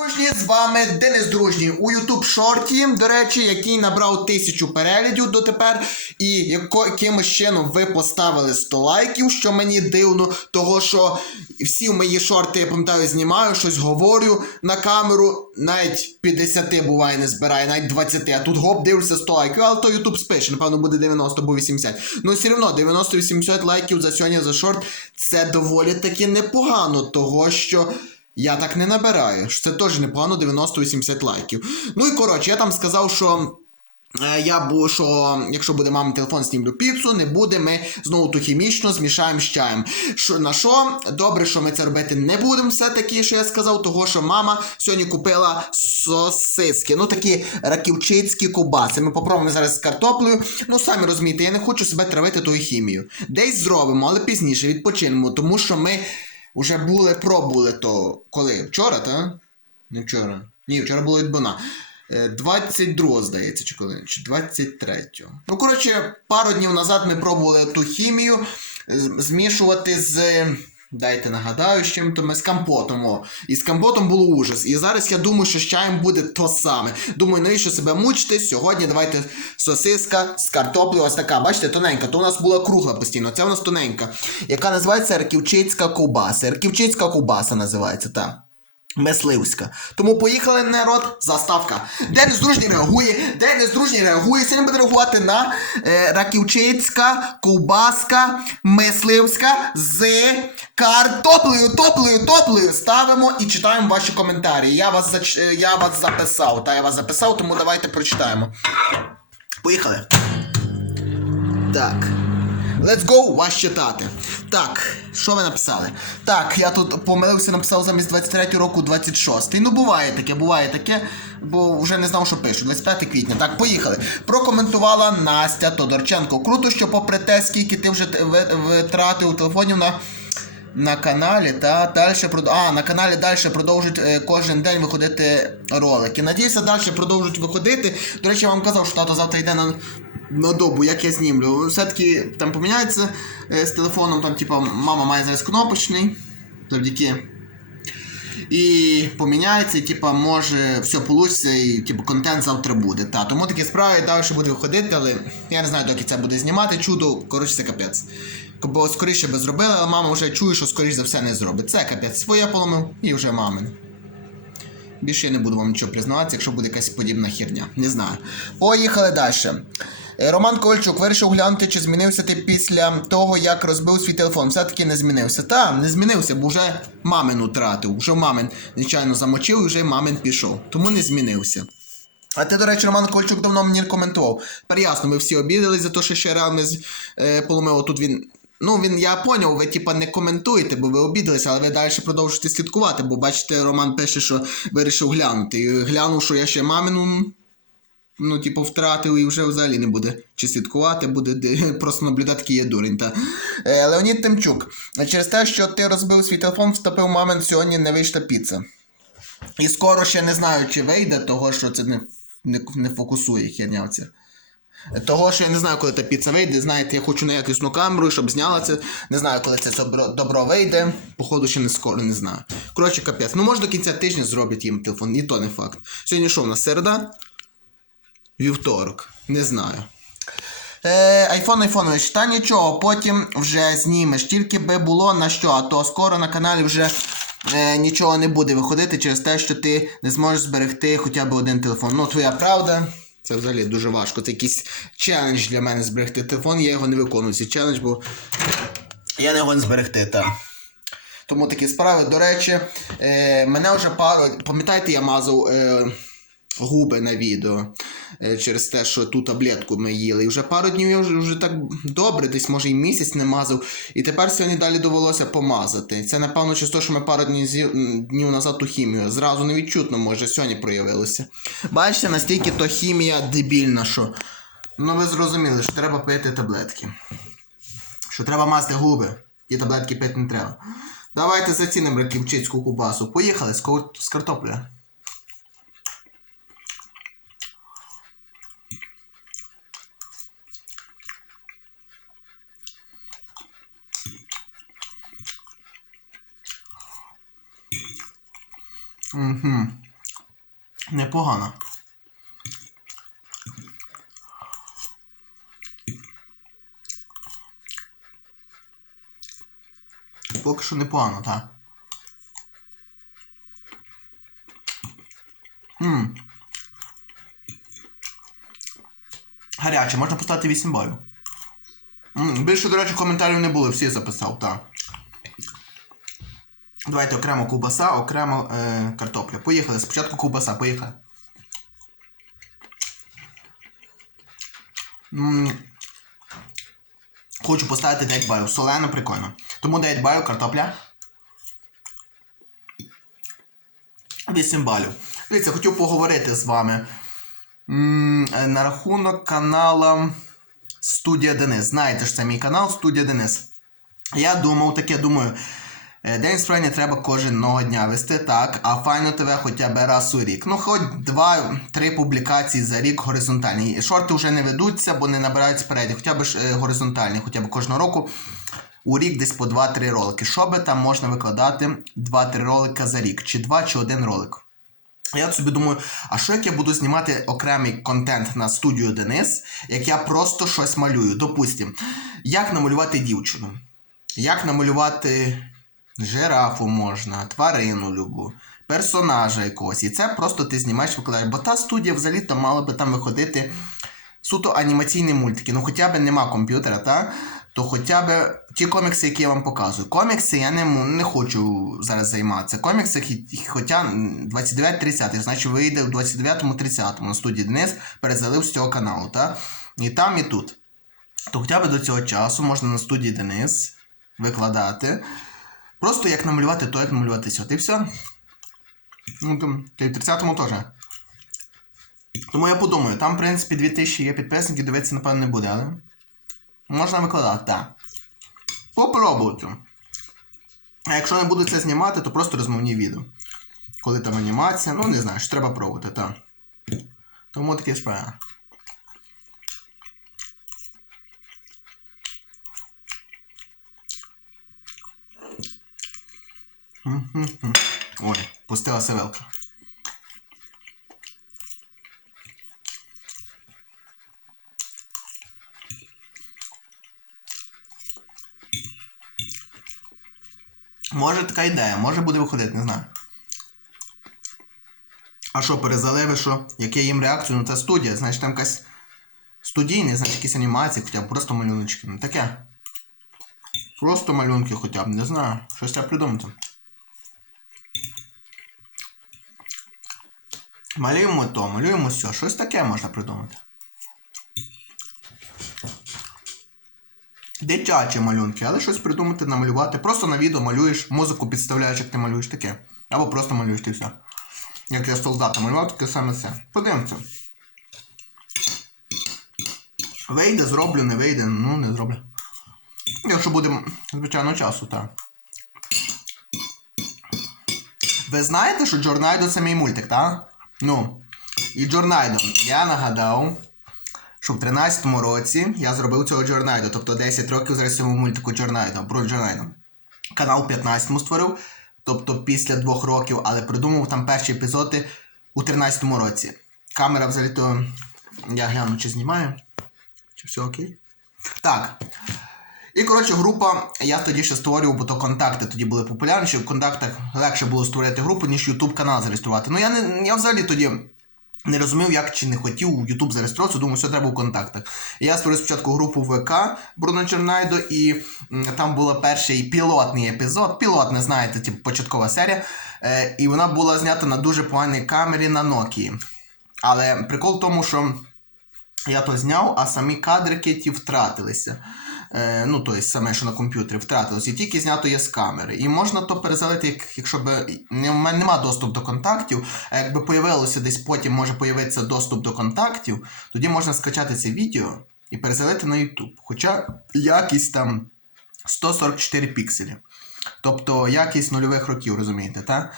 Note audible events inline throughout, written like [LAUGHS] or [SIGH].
Дружні, з вами Денис Дружній у YouTube шорті, до речі, який набрав тисячу переглядів дотепер. І якимось чином ви поставили 100 лайків, що мені дивно, того що всі мої шорти, я пам'ятаю, знімаю, щось говорю на камеру, навіть 50 буває не збирає, навіть 20, а тут гоп, дивлюся 100 лайків, але то YouTube спише, напевно, буде 90 або 80. Ну все одно 90-80 лайків за сьогодні за шорт це доволі таки непогано, того що. Я так не набираю. Це теж непогано 90-80 лайків. Ну і коротше, я там сказав, що. е, Я бу, що якщо буде мамин телефон, знімлю піцу, не буде, ми знову ту хімічно змішаємо з чаєм. Що, на що? Добре, що ми це робити не будемо, все-таки, що я сказав, того що мама сьогодні купила сосиски. Ну такі раківчицькі ковбаси. Ми попробуємо зараз з картоплею. Ну, самі розумієте, я не хочу себе травити тою хімією. Десь зробимо, але пізніше відпочинемо, тому що ми вже були, пробували то коли? Вчора, та? Не вчора. Ні, вчора було відбуна. 22, здається, чи коли? Чи 23. Ну, коротше, пару днів назад ми пробували ту хімію змішувати з. Дайте нагадаю, з чим то ми з компотом. О. І з компотом було ужас. І зараз я думаю, що з чаєм буде то саме. Думаю, навіщо себе мучити? Сьогодні давайте сосиска з картоплею. Ось така, бачите, тоненька. То у нас була кругла постійно, це у нас тоненька. Яка називається Рківчицька ковбаса. Рківчицька ковбаса називається, так. Мисливська. Тому поїхали народ, заставка. Денис Дружній реагує, Денис Дружній реагує, сьогодні буде реагувати на е, раківчицька, ковбаска, мисливська з картоплею, топлею, топлею. Ставимо і читаємо ваші коментарі. Я вас, зач... е, я вас записав, та я вас записав, тому давайте прочитаємо. Поїхали. Так. Let's go, вас читати. Так, що ви написали? Так, я тут помилився, написав замість 23 року 26. Ну, буває таке, буває таке, бо вже не знав, що пишу. 25 квітня. Так, поїхали. Прокоментувала Настя Тодорченко. Круто, що попри те, скільки ти вже витратив телефонів на. На каналі та далі прод... А, на каналі далі продовжують е, кожен день виходити ролики. Надіюся, далі продовжують виходити. До речі, я вам казав, що тато завтра йде на, на добу, як я знімлю. Все-таки там поміняється е, з телефоном, там, типа, мама має зараз кнопочний. Завдяки. І поміняється, і типа, може все вийде, і типу, контент завтра буде. Та, тому такі справи далі буде виходити, але я не знаю, доки це буде знімати. Чудо, коротше, це капець. Бо скоріше би зробили, але мама вже чує, що скоріше за все не зробить. Це капець. Своє поломив і вже мамин. Більше я не буду вам нічого признаватися, якщо буде якась подібна херня. Не знаю. Поїхали далі. Е, Роман Ковальчук вирішив глянути, чи змінився ти після того, як розбив свій телефон. Все-таки не змінився. Та, не змінився, бо вже мамин утратив. Вже мамин, звичайно, замочив і вже мамин пішов. Тому не змінився. А ти, до речі, Роман Ковальчук давно мені коментував. Тепер ясно, ми всі обідались за те, що ще реально з- е, поломив. Тут він. Ну, він, я поняв, ви типа не коментуєте, бо ви обідалися, але ви далі продовжуєте слідкувати, бо бачите, Роман пише, що вирішив глянути. І глянув, що я ще мамину, ну, типу, втратив і вже взагалі не буде чи слідкувати, буде [LAUGHS] просто наблюдати, який є дурень. Та. Е, Леонід Тимчук. Через те, що ти розбив свій телефон, вступив мамин, сьогодні не вийшла піца. І скоро ще не знаю, чи вийде, того, що це не, не, не фокусує хернявця. Того, що я не знаю, коли та піца вийде. Знаєте, я хочу на якісну камеру, щоб зняла це. Не знаю, коли це добро, добро вийде. Походу, ще не скоро, не знаю. Коротше, капець. Ну, може до кінця тижня зроблять їм телефон, і то не факт. Сьогодні що в нас середа? Вівторок. Не знаю. Е, айфон айфонович, та нічого, потім вже знімеш. Тільки би було на що, а то скоро на каналі вже е, нічого не буде виходити через те, що ти не зможеш зберегти хоча б один телефон. Ну, твоя правда. Це взагалі дуже важко. Це якийсь челендж для мене зберегти телефон. Я його не виконую. Цей челендж, бо я не не зберегти, так. Тому такі справи. До речі, е, мене вже пару. Пам'ятаєте, я мазав е, губи на відео через те, що ту таблетку ми їли. І вже пару днів я вже, вже так добре, десь може і місяць не мазав. І тепер сьогодні далі довелося помазати. Це, напевно, через те, що ми пару днів, днів назад ту хімію. Зразу невідчутно, може, сьогодні проявилося. Бачите, настільки то хімія дебільна, що. Ну ви зрозуміли, що треба пити таблетки. Що треба мазати губи. Ті таблетки пити не треба. Давайте зацінимо раківчицьку кубасу. Поїхали з, ко- Угу. Непогано. Поки що непогано, так. Ммм. Гаряче, можна поставити 8 балів. Більше, до речі, коментарів не було, всі записав, так. Давайте окремо ковбаса, окремо е, картопля. Поїхали. Спочатку ковбаса, поїхали. М, Хочу поставити 9 балів. Солено, прикольно. Тому 9 балів картопля. 8 балів. Дивіться, хотів поговорити з вами. М, е, На рахунок канала Студія Денис. Знаєте ж, це мій канал Студія Денис. Я думав, таке думаю. Е, День справді треба кожного дня вести так, а файно ТВ хоча б раз у рік. Ну, хоч два-три публікації за рік горизонтальні. Шорти вже не ведуться, бо не набирають спереді, хоча б е, горизонтальні, хоча б кожного року. У рік десь по 2-3 ролики. Що би там можна викладати 2-3 ролика за рік, чи 2, чи один ролик. Я собі думаю, а що як я буду знімати окремий контент на студію Денис, як я просто щось малюю? Допустим, як намалювати дівчину, як намалювати жирафу можна, тварину любу, персонажа якогось. І це просто ти знімаєш, викладаєш. Бо та студія взагалі то мала би там виходити суто анімаційні мультики. Ну хоча б нема комп'ютера, та? то хоча б ті комікси, які я вам показую. Комікси я не, не хочу зараз займатися. Комікси, хоча 29-30, значить вийде в 29-30 на студії Денис перезалив з цього каналу. Та? І там, і тут. То хоча б до цього часу можна на студії Денис викладати. Просто як намалювати то, як намалювати сьо. І все. Ну, там, та в 30-му теж. Тому я подумаю, там, в принципі, 2000 є підписників, дивитися, напевно, не буде, але. Можна викладати, так. Попробуйте. А якщо не буду це знімати, то просто розмовні відео. Коли там анімація, ну не знаю, що треба пробувати, так. Тому такі справи. Ой, пустила севелка. Може така ідея, може буде виходити, не знаю. А що, перезаливи, що? Як я їм реакцію, ну це студія, значить там якась студійний, значить якісь анімації, хоча б просто малюночки. Ну таке. Просто малюнки хоча б, не знаю. Щось треба придумати. Малюємо то, малюємо все. Щось таке можна придумати. Дитячі малюнки, але щось придумати, намалювати. Просто на відео малюєш, музику підставляєш, як ти малюєш таке. Або просто малюєш ти все. Як я солдата малював, таке саме це. Подивимося. Вийде, зроблю, не вийде, ну не зроблю. Якщо буде, звичайно, часу, так. Ви знаєте, що Джорнайдо це мій мультик, так? Ну. І Джорнайдо, я нагадав, що в 13-му році я зробив цього Джорнайдо, тобто 10 років зараз цьому мультику Джорнайдо, про Джорнайдо. Канал в 15-му створив, тобто після двох років, але придумав там перші епізоди у 13-му році. Камера взагалі то я гляну, чи знімає. Чи все окей? Так. І, коротше, група, я тоді ще створював, бо то контакти тоді були популярніші. В контактах легше було створити групу, ніж YouTube канал зареєструвати. Ну я не я взагалі тоді не розумів, як чи не хотів у YouTube зареєструватися, думав, що треба в контактах. Я створив спочатку групу ВК Бруно Чернайдо, і там був перший пілотний епізод. Пілот, не знаєте, типу початкова серія. Е, і вона була знята на дуже поганій камері на Nokia. Але прикол в тому, що я то зняв, а самі кадрики ті втратилися. Е, ну, тобто саме, що на комп'ютері втратилося, і тільки знято є з камери. І можна то перезалити, як, якщо б мене нема доступу до контактів, а якби появилося десь потім може появитися доступ до контактів, тоді можна скачати це відео і перезалити на YouTube. Хоча якість там 144 пікселі. Тобто якість нульових років, розумієте, так?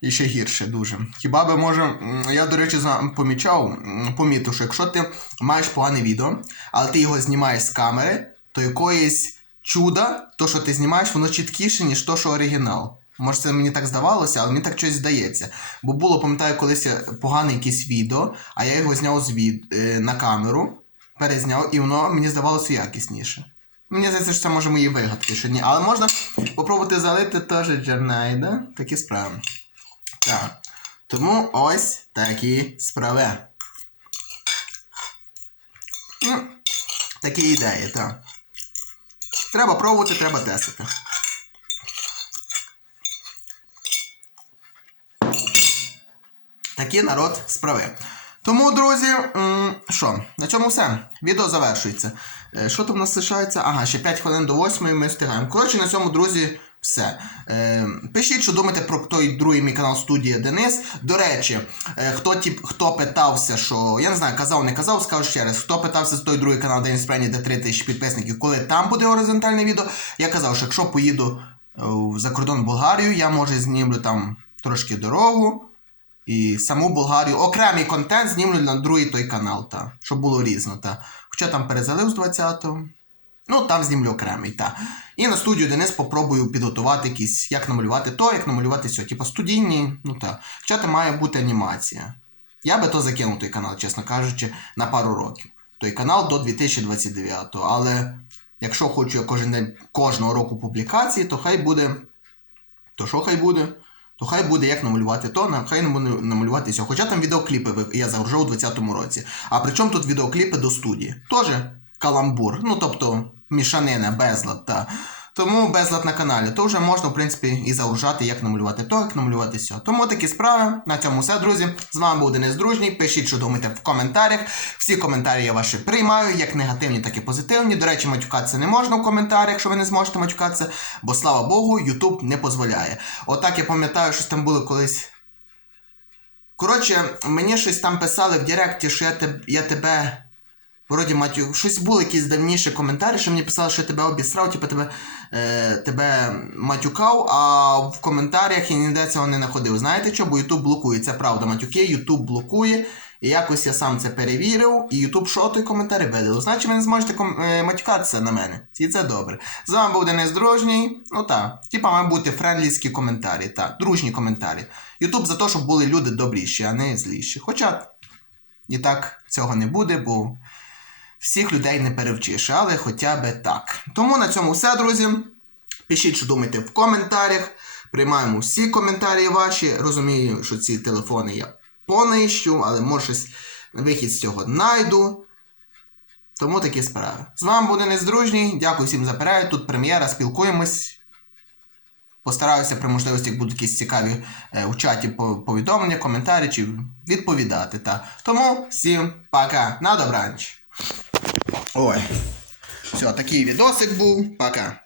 І ще гірше дуже. Хіба би може, я, до речі, помічав, помітив, що якщо ти маєш погане відео, але ти його знімаєш з камери, то якоїсь чуда, то, що ти знімаєш, воно чіткіше, ніж то, що оригінал. Може, це мені так здавалося, але мені так щось здається. Бо було, пам'ятаю, колись погане якесь відео, а я його зняв з від... е, на камеру, перезняв, і воно мені здавалося якісніше. Мені здається, що це може мої вигадки, що ні. Але можна попробувати залити теж джернайда. Такі справи. Так. Тому ось такі справи. Ну, такі ідеї, так. Треба пробувати, треба тестити. Такий народ справи. Тому, друзі, що, на цьому все. Відео завершується. Е, Що там у нас лишається? Ага, ще 5 хвилин до 8 ми встигаємо. Коротше, на цьому, друзі, все. Е, пишіть, що думаєте про той другий мій канал студія Денис. До речі, е, хто тип, хто питався, що. Я не знаю, казав, не казав, скажу ще раз. Хто питався з той другий канал Денис Прені, де 3 тисячі підписників, коли там буде горизонтальне відео, я казав, що якщо поїду е, за кордон в Болгарію, я може знімлю там трошки дорогу. І саму Болгарію, окремий контент знімлю на другий той канал, та, щоб було різно. Та. Хоча там перезалив з 20-го. Ну, там знімлю окремий, та. І на студію Денис попробую підготувати якісь, як намалювати то, як намалювати сьо. Типа студійні, ну так. Хоча там має бути анімація. Я би то закинув той канал, чесно кажучи, на пару років. Той канал до 2029-го. Але якщо хочу я кожен день кожного року публікації, то хай буде. То що хай буде? То хай буде як намалювати то, хай нам- намалювати все. Хоча там відеокліпи я загружав у 20-му році. А при чому тут відеокліпи до студії? Тоже каламбур. Ну тобто мішанина, безлад. Та. Тому безлад на каналі. То вже можна, в принципі, і загружати, як намалювати то, як намалювати все. Тому такі справи. На цьому все, друзі. З вами був Денис Дружній. Пишіть, що думаєте в коментарях. Всі коментарі я ваші приймаю, як негативні, так і позитивні. До речі, матюкатися не можна в коментарях, якщо ви не зможете матюкатися, бо слава Богу, YouTube не дозволяє. Отак я пам'ятаю, що там було колись. Коротше, мені щось там писали в Директі, що я, теб, я тебе. Вроді матю, щось були якісь давніші коментарі, що мені писали, що я тебе обісрав, типу тебе, е, тебе матюкав, а в коментарях я ніде цього не знаходив. Знаєте що? Бо Ютуб блокує. Це правда, матюки, Ютуб блокує. І якось я сам це перевірив, і Ютуб що коментарі видалив. Значить, ви не зможете ком- е, матюкатися на мене. І це добре. З вами був Денис Дружній. Ну так, типа мають бути френдлівські коментарі, так, дружні коментарі. Ютуб за те, щоб були люди добріші, а не зліші. Хоча і так цього не буде, бо всіх людей не перевчиш, але хоча би так. Тому на цьому все, друзі. Пишіть, що думаєте в коментарях. Приймаємо всі коментарі ваші. Розумію, що ці телефони я понищу, але може щось вихід з цього знайду. Тому такі справи. З вами був Денис Дружній. Дякую всім за перегляд. Тут прем'єра, спілкуємось. Постараюся при можливості, як будуть якісь цікаві е, у чаті повідомлення, коментарі чи відповідати. Та. Тому всім пока. На добраніч. Ой. Все, такий відосик був. Пока.